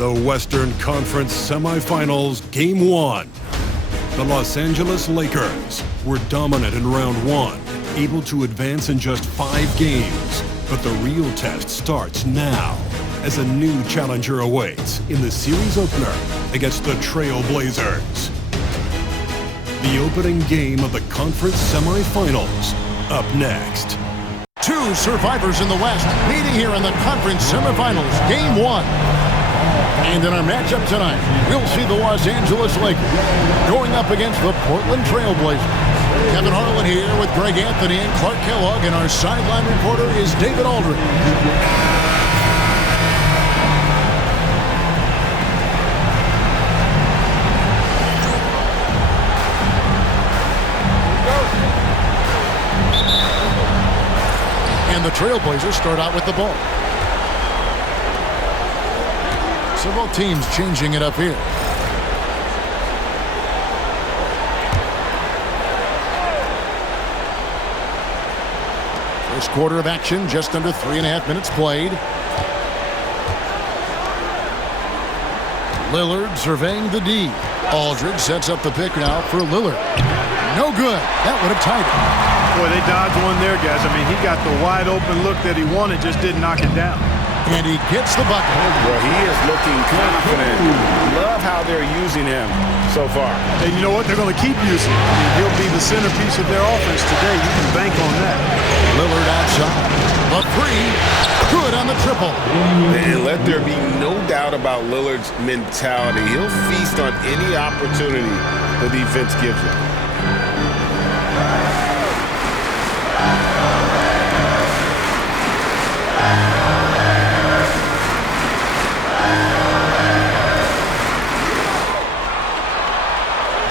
The Western Conference Semifinals, Game 1. The Los Angeles Lakers were dominant in round 1, able to advance in just 5 games. But the real test starts now, as a new challenger awaits in the series opener against the Trail Blazers. The opening game of the conference semifinals, up next. Two survivors in the West meeting here in the conference semifinals, Game 1. And in our matchup tonight, we'll see the Los Angeles Lakers going up against the Portland Trail Blazers. Kevin Harlan here with Greg Anthony and Clark Kellogg, and our sideline reporter is David Aldridge. And the Trailblazers start out with the ball. Several teams changing it up here. First quarter of action, just under 3.5 minutes played. Lillard surveying the D. Aldridge sets up the pick now for Lillard. No good. That would have tied it. Boy, they dodged one there, guys. I mean, he got the wide open look that he wanted, just didn't knock it down. And he gets the bucket. Well, he is looking confident. Love how they're using him so far. And you know what? They're going to keep using him. I mean, he'll be the centerpiece of their offense today. You can bank on that. Lillard outside. The three. Good on the triple. And let there be no doubt about Lillard's mentality. He'll feast on any opportunity the defense gives him.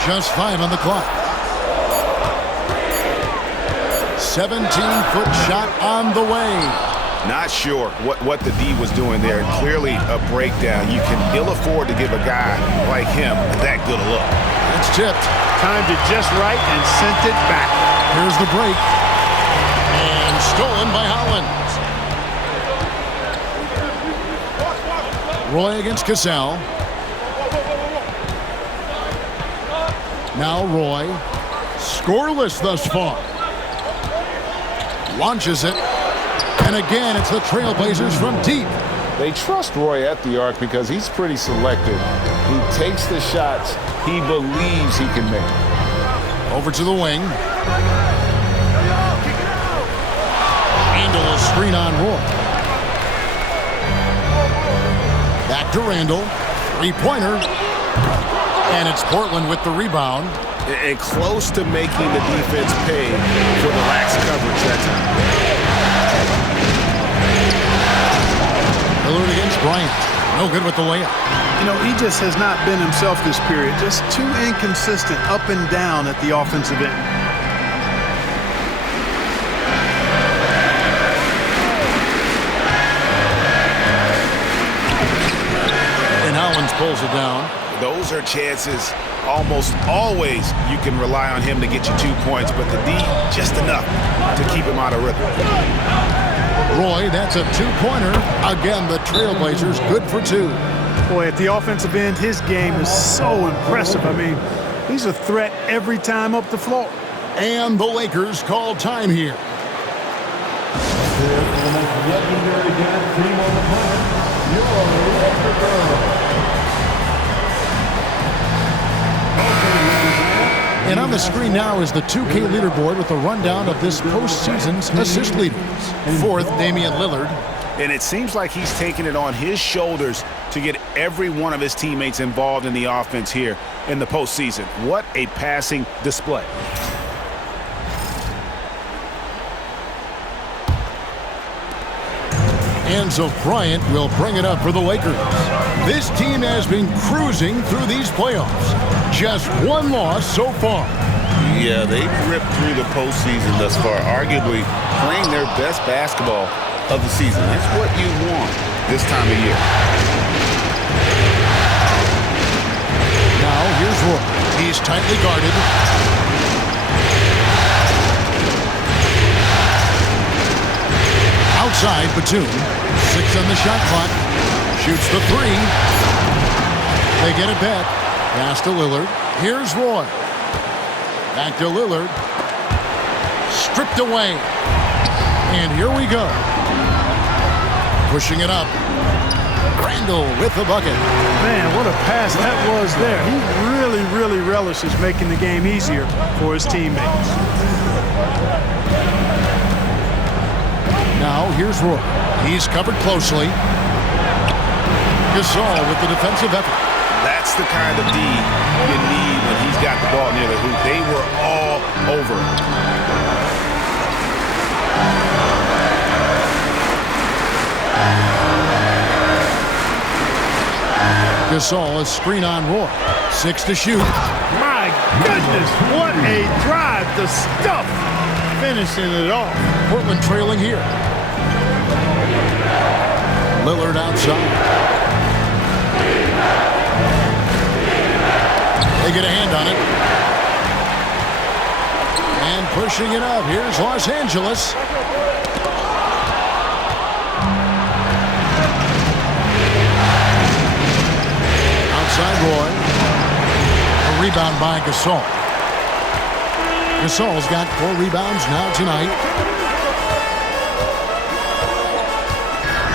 Just 5 on the clock. 17-foot shot on the way. Not sure what the D was doing there. Clearly a breakdown. You can ill afford to give a guy like him that good a look. It's tipped. Timed it just right and sent it back. Here's the break. And stolen by Hollins. Roy against Cassell. Now Roy, scoreless thus far. Launches it. And again, it's the Trailblazers from deep. They trust Roy at the arc because he's pretty selective. He takes the shots he believes he can make. Over to the wing. Randall, a screen on Roy. Back to Randall. Three-pointer. And it's Portland with the rebound. And close to making the defense pay for the lax coverage that time. Lillard against Bryant. No good with the layup. You know, he just has not been himself this period. Just too inconsistent up and down at the offensive end. And Hollins pulls it down. Those are chances almost always you can rely on him to get you 2 points, but the D just enough to keep him out of rhythm. Roy, that's a 2-pointer. Again, the Trailblazers good for 2. Boy, at the offensive end, his game is so impressive. I mean, he's a threat every time up the floor. And the Lakers call time here. And on the screen now is the 2K leaderboard with a rundown of this postseason's assist leaders. 4th, Damian Lillard. And it seems like he's taking it on his shoulders to get every one of his teammates involved in the offense here in the postseason. What a passing display. Enzo Bryant will bring it up for the Lakers. This team has been cruising through these playoffs. Just 1 loss so far. Yeah, they've ripped through the postseason thus far, arguably playing their best basketball of the season. That's what you want this time of year. Now here's Roy. He's tightly guarded. Outside, Batum. 6 on the shot clock. Shoots the 3. They get it back. Pass to Lillard. Here's Roy. Back to Lillard. Stripped away. And here we go. Pushing it up. Randall with the bucket. Man, what a pass that was there. He really relishes making the game easier for his teammates. Now here's Roy. He's covered closely. Gasol with the defensive effort. That's the kind of D you need when he's got the ball near the hoop. They were all over it. Gasol, a screen on Roy. 6 to shoot. My goodness, what a drive. The stuff finishing it off. Portland trailing here. Lillard outside. They get a hand on it. And pushing it up. Here's Los Angeles. Outside Roy. A rebound by Gasol. Gasol's got 4 rebounds now tonight.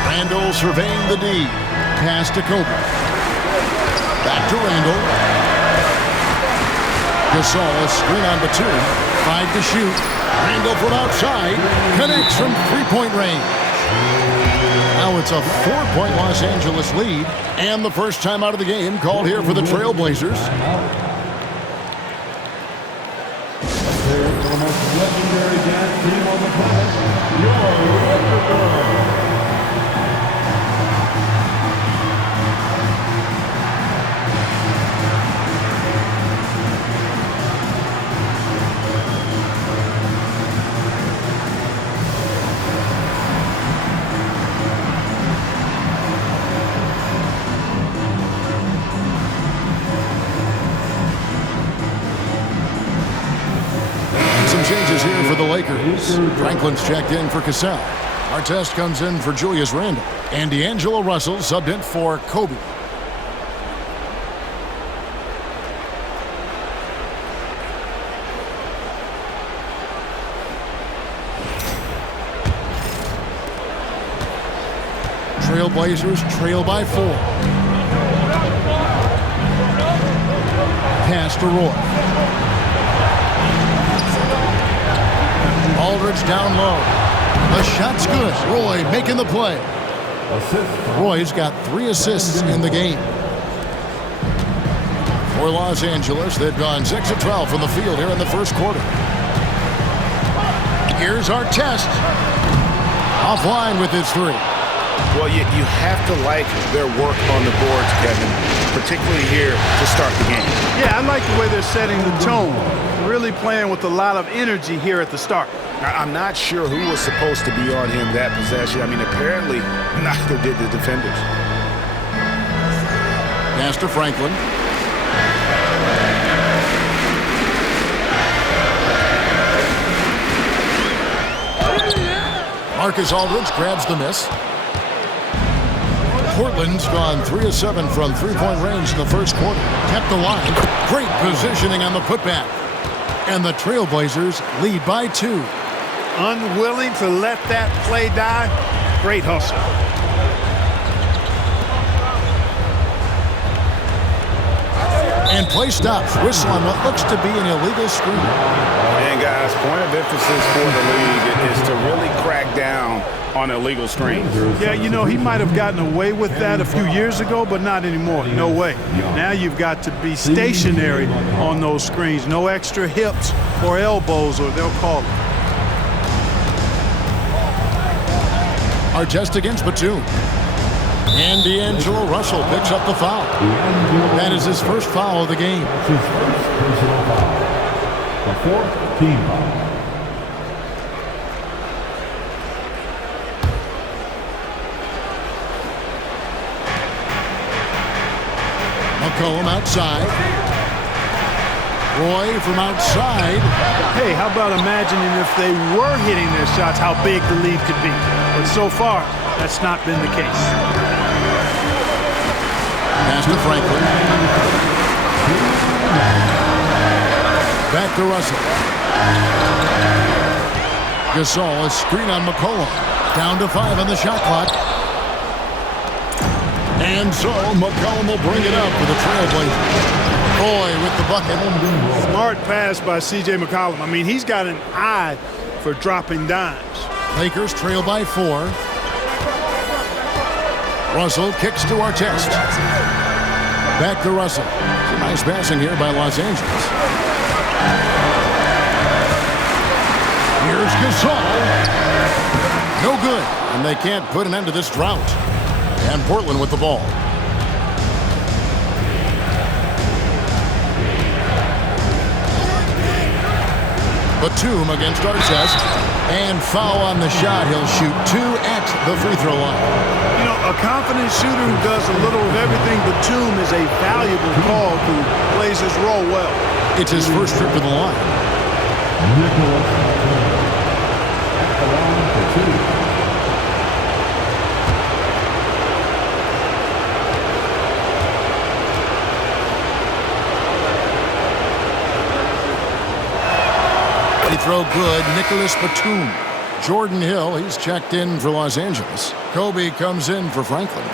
Randall surveying the D. Pass to Kobe. Back to Randall. Gasol, a screen on Batum. 5 to shoot. Randall from outside. Connects from three-point range. Now it's a 4-point Los Angeles lead. And the first time out of the game called here for the Trailblazers. The most legendary dance team on the planet, your Changes here for the Lakers. Franklin's checked in for Cassell. Artest comes in for Julius Randle. And D'Angelo Russell subbed in for Kobe. Trailblazers trail by 4. Pass to Roy. Aldridge down low. The shot's good. Roy making the play. Roy's got 3 assists in the game. For Los Angeles, they've gone 6 of 12 from the field here in the first quarter. Here's Artest. Offline with his 3. Well, you have to like their work on the boards, Kevin, particularly here to start the game. Yeah, I like the way they're setting the tone. Really playing with a lot of energy here at the start. I'm not sure who was supposed to be on him that possession. I mean, apparently neither did the defenders. Pass to Franklin. Marcus Aldridge grabs the miss. Portland's gone 3 of 7 from three-point range in the first quarter. Kept the line. Great positioning on the putback. And the Trailblazers lead by 2. Unwilling to let that play die. Great hustle. And play stops. Whistle on what looks to be an illegal screen. And guys, point of emphasis for the league is to really crack down on illegal screens. Yeah, you know, he might have gotten away with that a few years ago, but not anymore. No way. Now you've got to be stationary on those screens. No extra hips or elbows, or they'll call it. Artest against Batum. And D'Angelo Russell picks up the foul. That is his first foul of the game. That's his first personal foul. The 4th team foul. McCollum outside. Roy from outside. Hey, how about imagining if they were hitting their shots, how big the lead could be. But so far, that's not been the case. Pass to Franklin. Back to Russell. Gasol, a screen on McCollum. Down to 5 on the shot clock. And so McCollum will bring it up for the Trailblazers. Boy with the bucket. Smart pass by C.J. McCollum. I mean, he's got an eye for dropping dimes. Lakers trail by 4. Russell kicks to Artest. Back to Russell. Some nice passing here by Los Angeles. Here's Gasol. No good. And they can't put an end to this drought. And Portland with the ball. Batum against Artest. And foul on the shot. He'll shoot 2 at the free throw line. You know, a confident shooter who does a little of everything. Batum is a valuable call who plays his role well. It's his first trip to the line. Nicholas at the line for 2. Throw good. Nicholas Batum. Jordan Hill, he's checked in for Los Angeles. Kobe comes in for Franklin.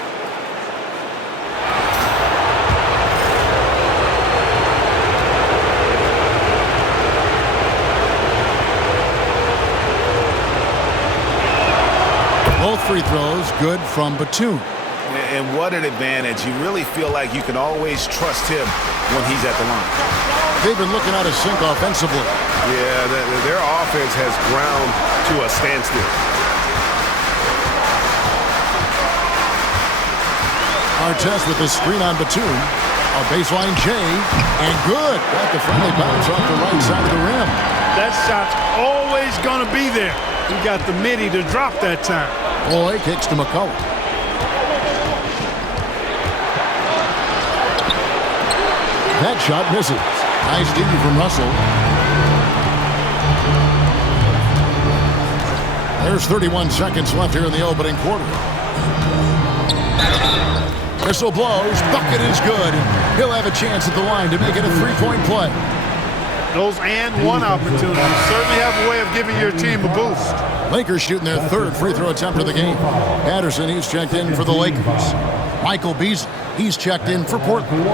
Both free throws good from Batum. And what an advantage. You really feel like you can always trust him when he's at the line. They've been looking out of sync offensively. Yeah, their offense has ground to a standstill. Artest with the screen on Batum. A baseline J, and good. Got the friendly bounce off the right side of the rim. That shot's always going to be there. He got the midi to drop that time. Boy kicks to McCollum. That shot misses. Nice D from Russell. There's 31 seconds left here in the opening quarter. Whistle blows. Bucket is good. He'll have a chance at the line to make it a three-point play. Those and one opportunities certainly have a way of giving your team a boost. Lakers shooting their third free throw attempt of the game. Patterson, he's checked in for the Lakers. Michael Beasley, he's checked in for Portland.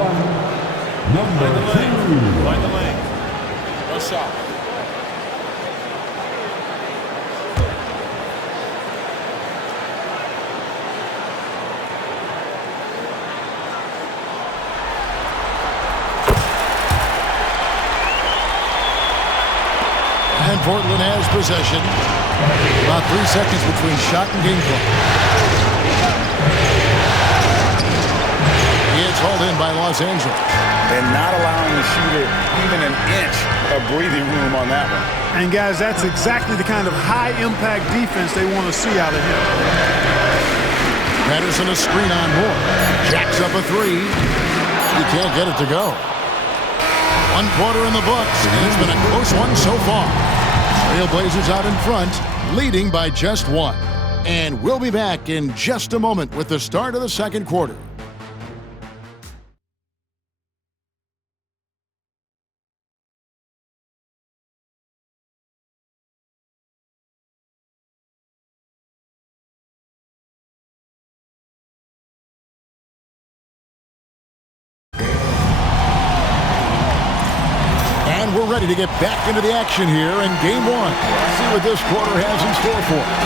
Number 2. Find the lane. No shot. And Portland has possession. About 3 seconds between shot and game clock. It's hauled in by Los Angeles. And not allowing the shooter even an inch of breathing room on that one. And guys, that's exactly the kind of high-impact defense they want to see out of him. Patterson a screen on Moore. Jacks up a 3. He can't get it to go. 1 quarter in the books, and it's been a close one so far. Trailblazers out in front, leading by just 1. And we'll be back in just a moment with the start of the second quarter. We're ready to get back into the action here in Game 1. Let's see what this quarter has in store for us.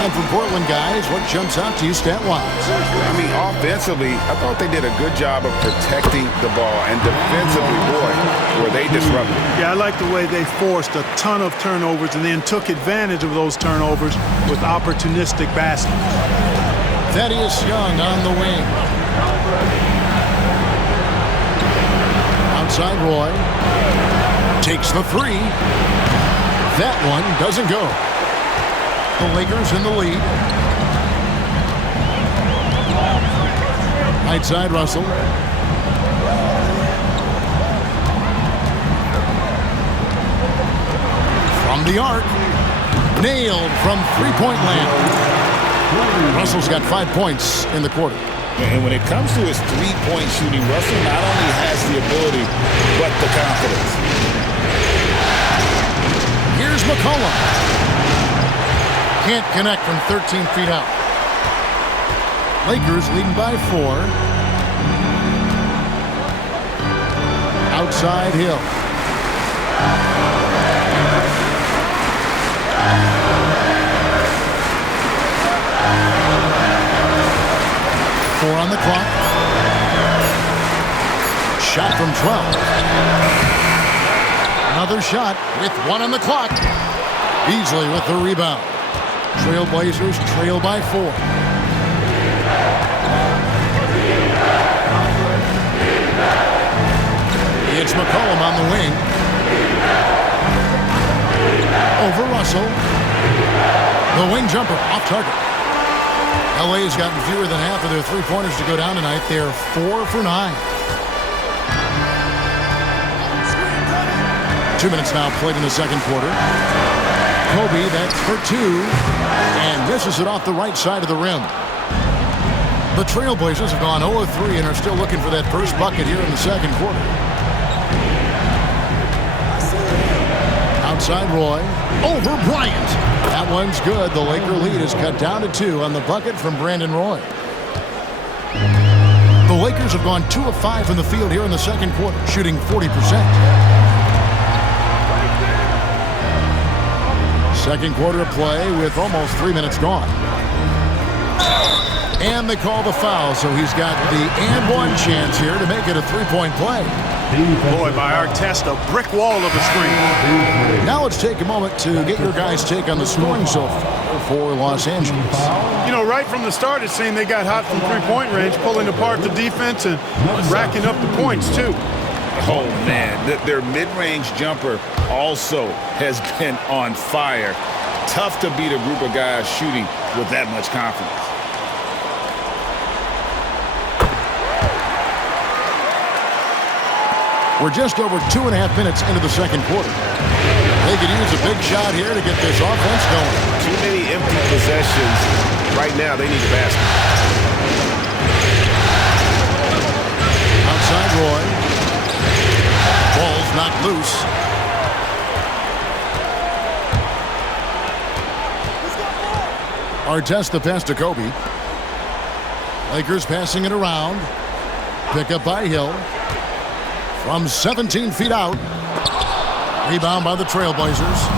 And from Portland, guys, what jumps out to you stat-wise? I mean, offensively, I thought they did a good job of protecting the ball. And defensively, boy, were they disruptive. Yeah, I like the way they forced a ton of turnovers and then took advantage of those turnovers with opportunistic baskets. Thaddeus Young on the wing. Outside Roy. Takes the 3. That one doesn't go. The Lakers in the lead. Right side Russell. From the arc. Nailed from three-point land. Russell's got 5 points in the quarter. And when it comes to his three-point shooting, Russell not only has the ability, but the confidence. McCollum. Can't connect from 13 feet out. Lakers leading by 4. Outside Hill. Four on the clock. Shot from 12. Another shot with 1 on the clock. Beasley with the rebound. Trailblazers trail by 4. It's McCollum on the wing. Over Russell. The wing jumper off target. LA has gotten fewer than half of their three-pointers to go down tonight. They're 4 for 9. 2 minutes now played in the second quarter. Kobe, that's for 2. And misses it off the right side of the rim. The Trailblazers have gone 0 of 3 and are still looking for that first bucket here in the second quarter. Outside Roy. Over Bryant. That one's good. The Laker lead is cut down to 2 on the bucket from Brandon Roy. The Lakers have gone 2 of 5 from the field here in the second quarter, shooting 40%. Second quarter of play with almost 3 minutes gone. And they call the foul, so he's got the and one chance here to make it a three-point play. Boy, by our test, a brick wall of a screen. Now let's take a moment to get your guys' take on the scoring so far for Los Angeles. You know, right from the start, it seemed they got hot from three-point range, pulling apart the defense and racking up the points, too. Oh, man, their mid-range jumper also has been on fire. Tough to beat a group of guys shooting with that much confidence. We're just over 2.5 minutes into the second quarter. They could use a big shot here to get this offense going. Too many empty possessions. Right now, they need a basket. Outside Roy. Ball's knocked loose. Artest the pass to Kobe. Lakers passing it around. Pick up by Hill. From 17 feet out. Rebound by the Trailblazers.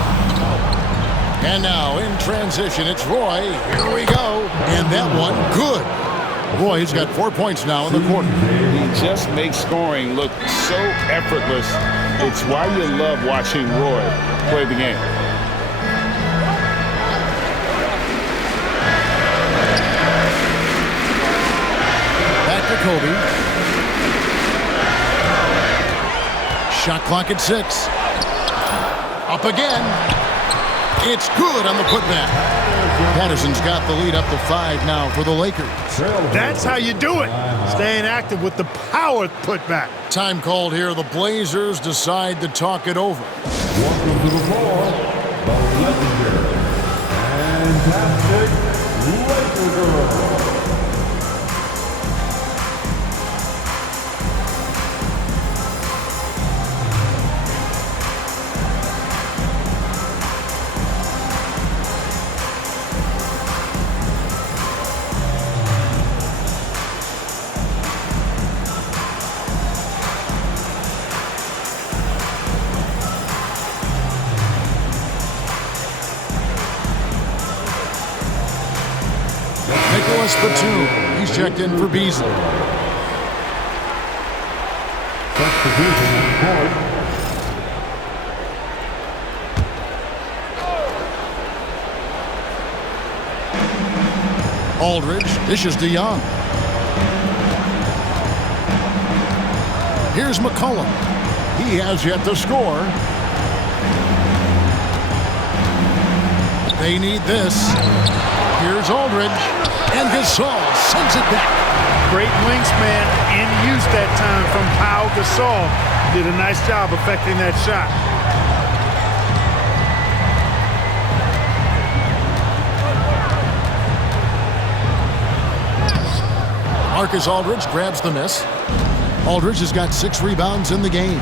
And now in transition, it's Roy. Here we go. And that one, good. Roy's got 4 points now in the quarter. He just makes scoring look so effortless. It's why you love watching Roy play the game. Back to Kobe. Shot clock at 6. Up again. It's good on the putback. Patterson's got the lead up to 5 now for the Lakers. That's how you do it. Staying active with the power putback. Time called here. The Blazers decide to talk it over. Welcome to the floor, the legendary, fantastic Laker girl. Nicholas Batum. He's checked in for Beasley. Substitution on the court. Aldridge dishes to Young. Here's McCollum. He has yet to score. They need this. Here's Aldridge. And Gasol sends it back. Great wingspan in use that time from Pau Gasol. Did a nice job affecting that shot. Marcus Aldridge grabs the miss. Aldridge has got 6 rebounds in the game.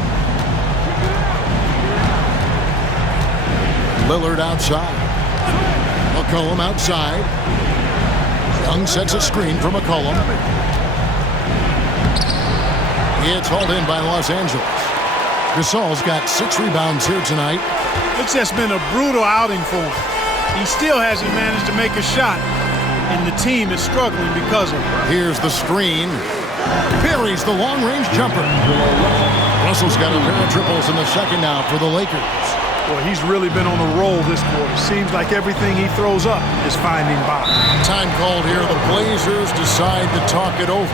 Lillard outside. McCollum outside. Young sets a screen for McCollum. It's hauled in by Los Angeles. Gasol's got 6 rebounds here tonight. It's just been a brutal outing for him. He still hasn't managed to make a shot, and the team is struggling because of it. Here's the screen. Buries the long-range jumper. Russell's got a pair of triples in the second now for the Lakers. Boy, he's really been on a roll this quarter. Seems like everything he throws up is finding bottom. Time called here. The Blazers decide to talk it over.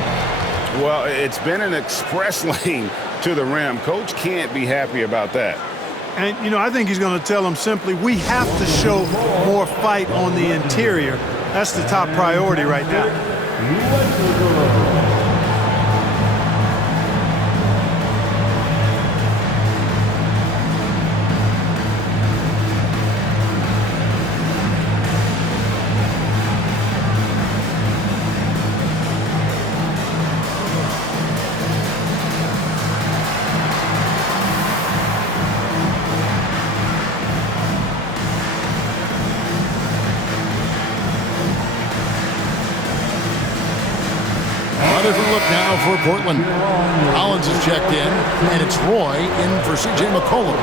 Well, it's been an express lane to the rim. Coach can't be happy about that. And, you know, I think he's going to tell them simply, we have to show more fight on the interior. That's the top priority right now. Different look now for Portland. Collins is checked in, and it's Roy in for C.J. McCollum.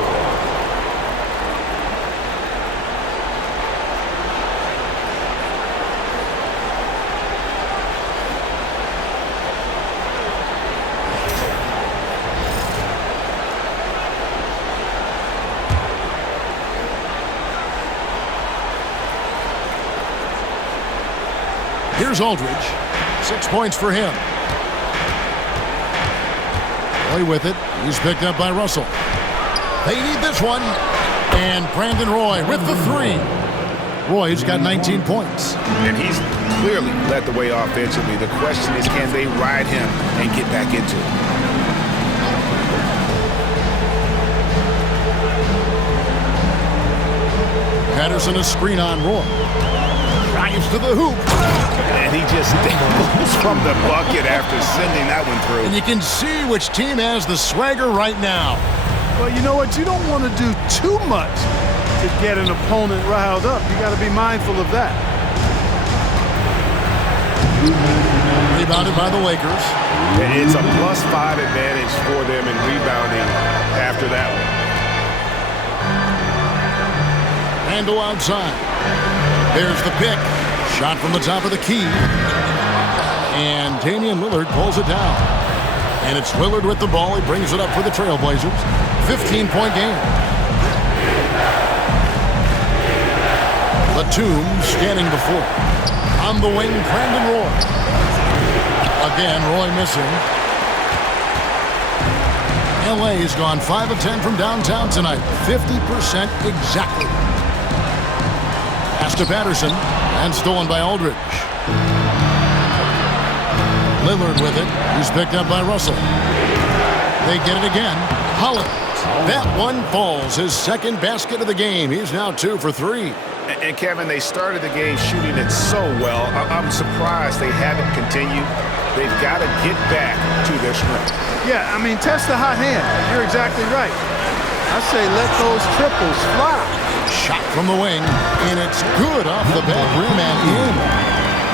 Here's Aldridge. 6 points for him. Roy with it. He's picked up by Russell. They need this one. And Brandon Roy with the 3. Roy's got 19 points. And he's clearly led the way offensively. The question is, can they ride him and get back into it? Patterson a screen on Roy. Drives to the hoop. And he just dangles from the bucket after sending that one through. And you can see which team has the swagger right now. Well, you know what? You don't want to do too much to get an opponent riled up. You got to be mindful of that. Rebounded by the Lakers. It's a +5 advantage for them in rebounding after that one. Randle outside. There's the pick. Shot from the top of the key. And Damian Lillard pulls it down. And it's Lillard with the ball. He brings it up for the Trailblazers. 15-point game. Batum scanning the floor. On the wing, Brandon Roy. Again, Roy missing. LA's gone 5 of 10 from downtown tonight. 50% exactly. Pass to Patterson. And stolen by Aldridge. Lillard with it. He's picked up by Russell. They get it again. Holland. That one falls. His second basket of the game. He's now 2 for 3. And Kevin, they started the game shooting it so well. I'm surprised they haven't continued. They've got to get back to their strength. Yeah, I mean, test the hot hand. You're exactly right. I say let those triples fly. Shot from the wing, and it's good off the back rim and in.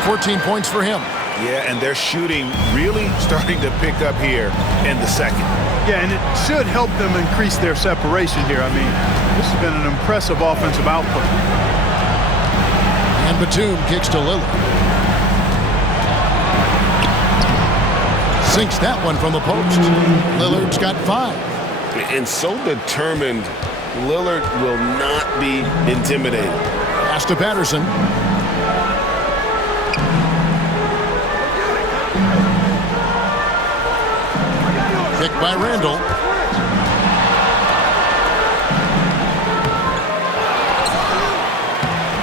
14 points for him. Yeah, and their shooting really starting to pick up here in the second. Yeah, and it should help them increase their separation here. I mean, this has been an impressive offensive output. And Batum kicks to Lillard. Sinks that one from the post. Lillard's got 5. And so determined, Lillard will not be intimidated. Pass to Patterson. Pick by Randle.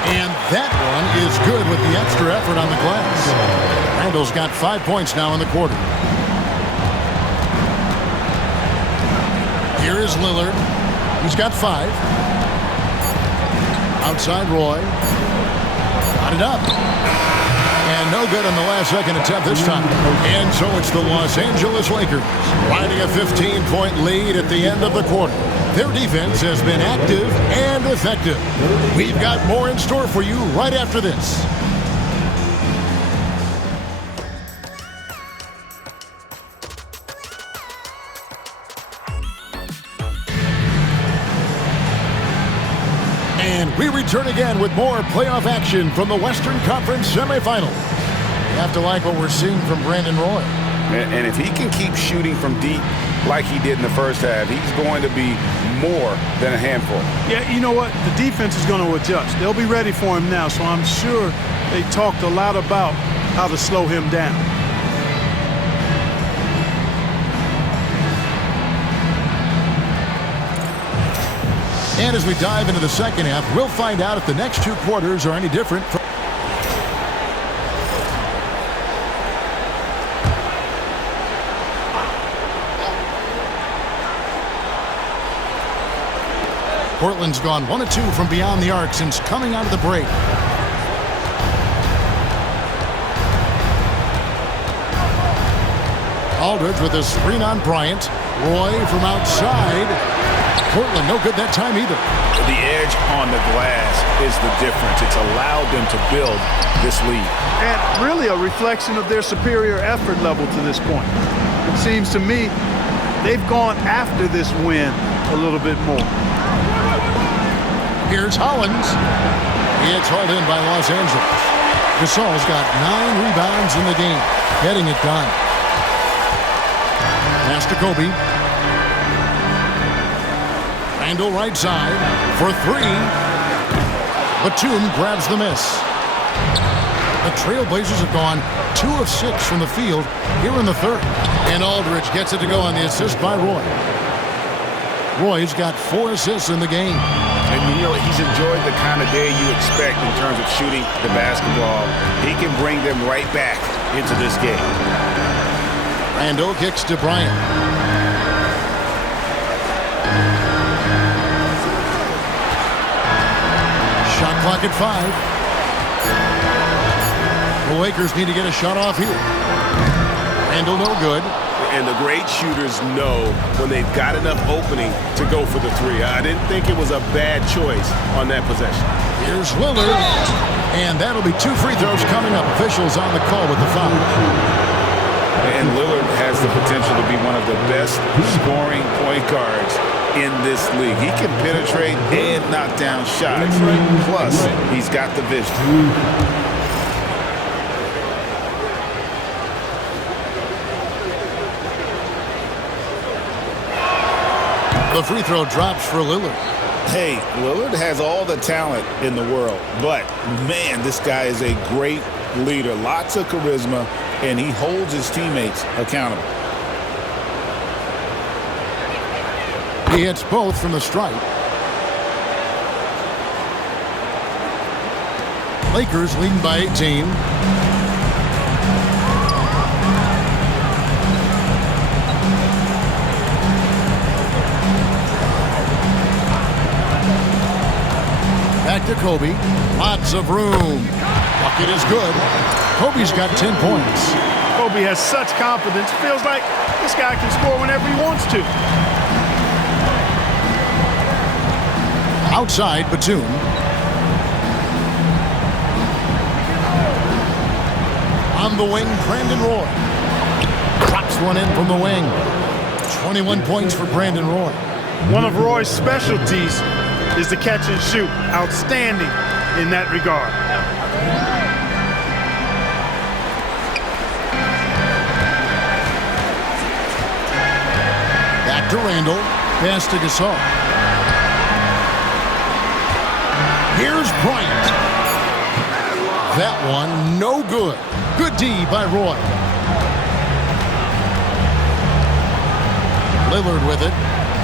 And that one is good with the extra effort on the glass. Randle's got 5 points now in the quarter. Here is Lillard. He's got 5. Outside Roy. Got it up. And And no good on the last-second attempt this time. And so it's the Los Angeles Lakers riding a 15-point lead at the end of the quarter. Their defense has been active and effective. We've got more in store for you right after this. And we return again with more playoff action from the Western Conference semifinals. You have to like what we're seeing from Brandon Roy. And if he can keep shooting from deep like he did in the first half, he's going to be more than a handful. Yeah, you know what? The defense is going to adjust. They'll be ready for him now, so I'm sure they talked a lot about how to slow him down. And as we dive into the second half, we'll find out if the next two quarters are any different from Portland's gone 1 of 2 from beyond the arc since coming out of the break. Aldridge with a screen on Bryant. Roy from outside. Portland no good that time either. The edge on the glass is the difference. It's allowed them to build this lead. And really a reflection of their superior effort level to this point. It seems to me they've gone after this win a little bit more. Here's Hollins. It's hauled in by Los Angeles. Gasol's got 9 rebounds in the game, getting it done. Pass to Kobe. Randall right side for 3. Batum grabs the miss. The Trailblazers have gone 2 of 6 from the field here in the third. And Aldridge gets it to go on the assist by Roy. Roy's got 4 assists in the game. And you know, he's enjoyed the kind of day you expect in terms of shooting the basketball. He can bring them right back into this game. Randall kicks to Bryant. Shot clock at 5. The Lakers need to get a shot off here. Randall no good. And the great shooters know when they've got enough opening to go for the 3. I didn't think it was a bad choice on that possession. Here's Lillard. And that'll be 2 free throws coming up. Officials on the call with the foul. And Lillard has the potential to be one of the best scoring point guards in this league. He can penetrate and knock down shots. Plus, he's got the vision. The free throw drops for Lillard. Hey, Lillard has all the talent in the world, but man, this guy is a great leader. Lots of charisma, and he holds his teammates accountable. He hits both from the stripe. Lakers leading by 18. Back to Kobe. Lots of room. Bucket is good. Kobe's got 10 points. Kobe has such confidence. Feels like this guy can score whenever he wants to. Outside, Batum. On the wing, Brandon Roy. Drops one in from the wing. 21 points for Brandon Roy. One of Roy's specialties is the catch and shoot. Outstanding in that regard. Back to Randall. Pass to Gasol. Here's Bryant. That one, no good. Good D by Roy. Lillard with it.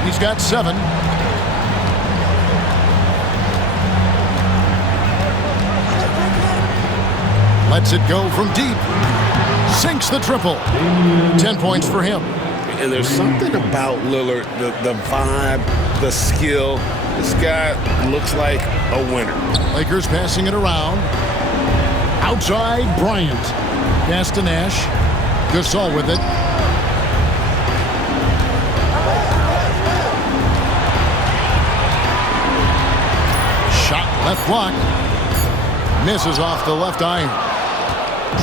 He's got 7. Lets it go from deep. Sinks the triple. 10 points for him. And there's something about Lillard, the vibe, the skill. This guy looks like a winner. Lakers passing it around. Outside, Bryant. Pass to Nash. Gasol with it. Shot left block. Misses off the left iron.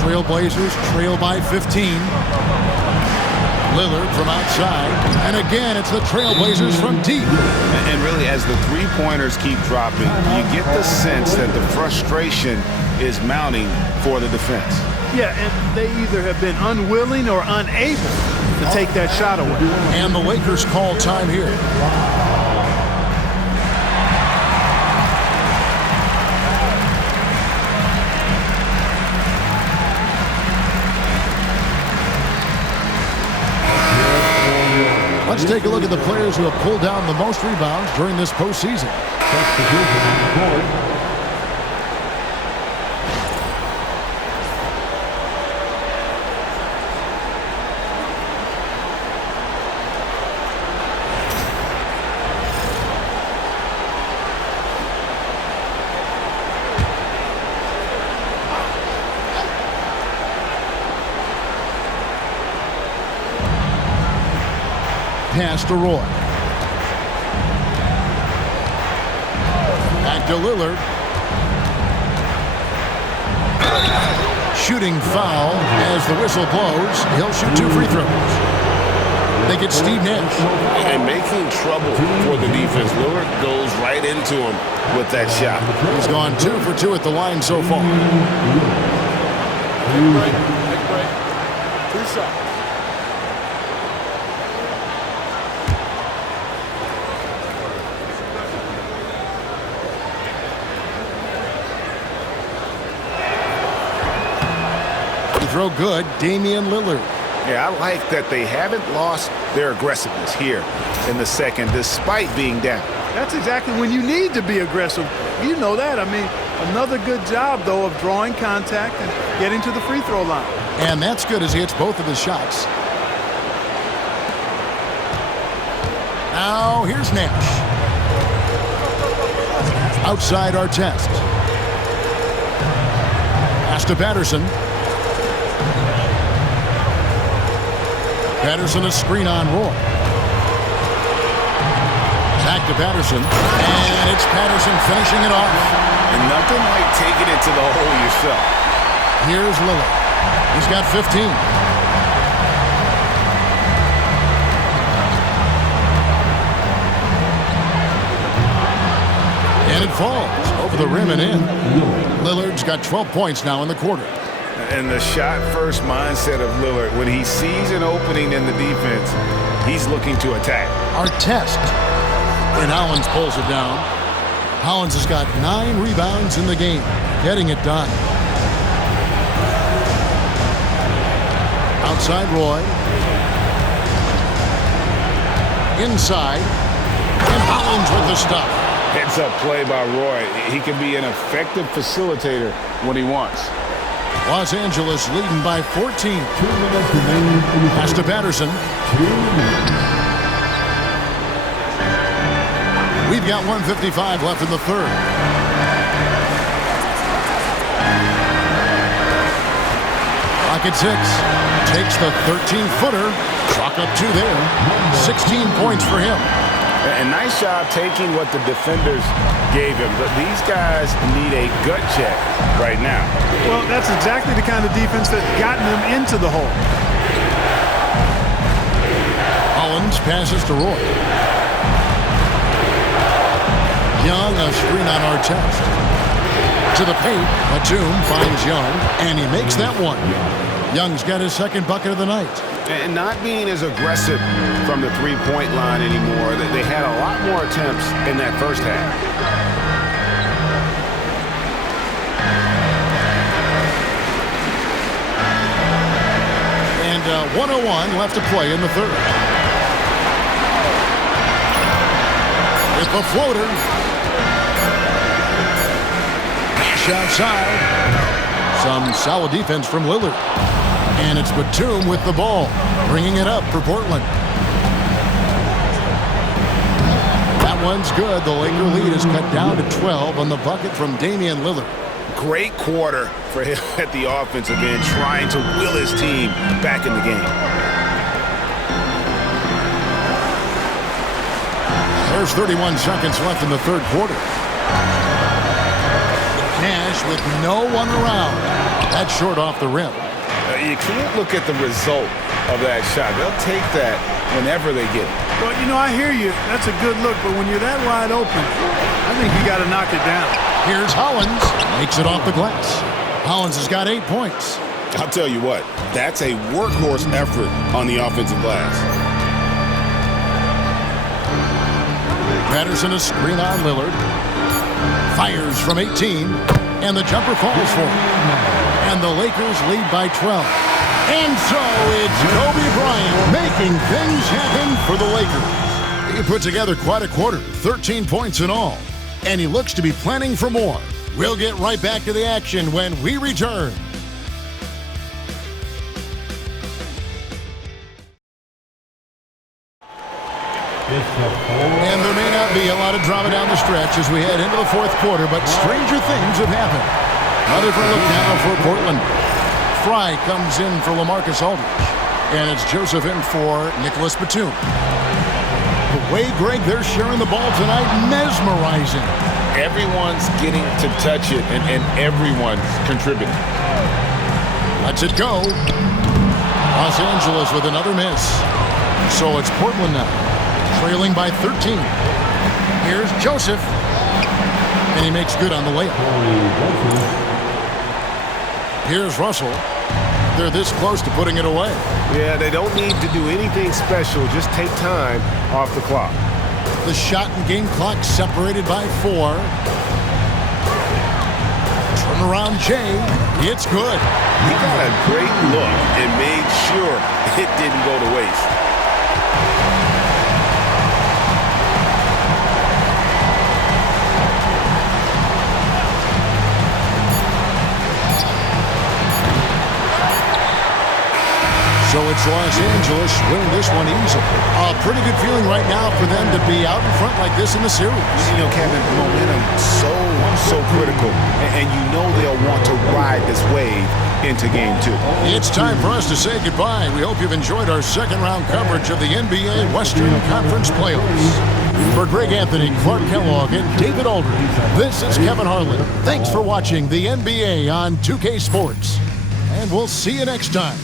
Trailblazers trail by 15. Lillard from outside. And again, it's the Trailblazers from deep. And really, as the three-pointers keep dropping, you get the sense that the frustration is mounting for the defense. Yeah, and they either have been unwilling or unable to take that shot away. And the Lakers call time here. Let's take a look at the players who have pulled down the most rebounds during this postseason. Pass to Roy. Back to Lillard. Shooting foul as the whistle blows. He'll shoot 2 free throws. They get Steve Nash. And making trouble for the defense. Lillard goes right into him with that shot. He's gone 2 for 2 at the line so far. Big break. 2 shots. Throw good, Damian Lillard. Yeah, I like that they haven't lost their aggressiveness here in the second, despite being down. That's exactly when you need to be aggressive. You know that. I mean, another good job, though, of drawing contact and getting to the free throw line. And that's good as he hits both of his shots. Now, here's Nash. Outside Artest. Pass to Patterson. Patterson a screen on Roy. Back to Patterson. And it's Patterson finishing it off. And nothing like taking it to the hole yourself. Here's Lillard. He's got 15. And it falls over the rim and in. Lillard's got 12 points now in the quarter. And the shot-first mindset of Lillard, when he sees an opening in the defense, he's looking to attack. Artest. And Hollins pulls it down. Hollins has got 9 rebounds in the game, getting it done. Outside Roy. Inside. And Hollins with the stop. Heads-up play by Roy. He can be an effective facilitator when he wants. Los Angeles leading by 14. 2 minutes remaining. Pass to Patterson. 2 minutes. We've got 1:55 left in the third. Clock at 6. Takes the 13-footer. Chalk up 2 there. 16 points for him. And nice job taking what the defenders gave him. But these guys need a gut check right now. Well, that's exactly the kind of defense that's gotten them into the hole. Hollins passes to Roy. Young, a screen on Artest. To the paint, Batum finds Young, and he makes that one. Young's got his second bucket of the night. And not being as aggressive from the three-point line anymore. They had a lot more attempts in that first half. And 1:01 left to play in the third. With the floater. Dash outside. Some solid defense from Lillard. And it's Batum with the ball, bringing it up for Portland. That one's good. The Laker lead is cut down to 12 on the bucket from Damian Lillard. Great quarter for him at the offensive end, trying to will his team back in the game. There's 31 seconds left in the third quarter. Nash with no one around. That's short off the rim. You can't look at the result of that shot. They'll take that whenever they get it. Well, you know, I hear you. That's a good look, but when you're that wide open, I think you got to knock it down. Here's Hollins. Makes it off the glass. Hollins has got 8 points. I'll tell you what, that's a workhorse effort on the offensive glass. Patterson a screen on Lillard. Fires from 18, and the jumper falls for him. And the Lakers lead by 12. And so it's Kobe Bryant making things happen for the Lakers. He put together quite a quarter, 13 points in all. And he looks to be planning for more. We'll get right back to the action when we return. And there may not be a lot of drama down the stretch as we head into the fourth quarter, but stranger things have happened. Another good look now for Portland. Fry comes in for LaMarcus Aldridge, and it's Joseph in for Nicholas Batum. The way, Greg, they're sharing the ball tonight, mesmerizing. Everyone's getting to touch it, and everyone's contributing. Lets it go. Los Angeles with another miss. So it's Portland now, trailing by 13. Here's Joseph, and he makes good on the layup. Here's Russell. They're this close to putting it away. Yeah, they don't need to do anything special. Just take time off the clock. The shot and game clock separated by 4. Turnaround Jay. It's good. He got a great look and made sure it didn't go to waste. So it's Los Angeles winning this one easily. A pretty good feeling right now for them to be out in front like this in the series. You know, Kevin, momentum so critical, and you know they'll want to ride this wave into game 2. It's time for us to say goodbye. We hope you've enjoyed our second round coverage of the NBA Western Conference Playoffs. For Greg Anthony, Clark Kellogg, and David Aldridge, this is Kevin Harlan. Thanks for watching the NBA on 2K Sports, and we'll see you next time.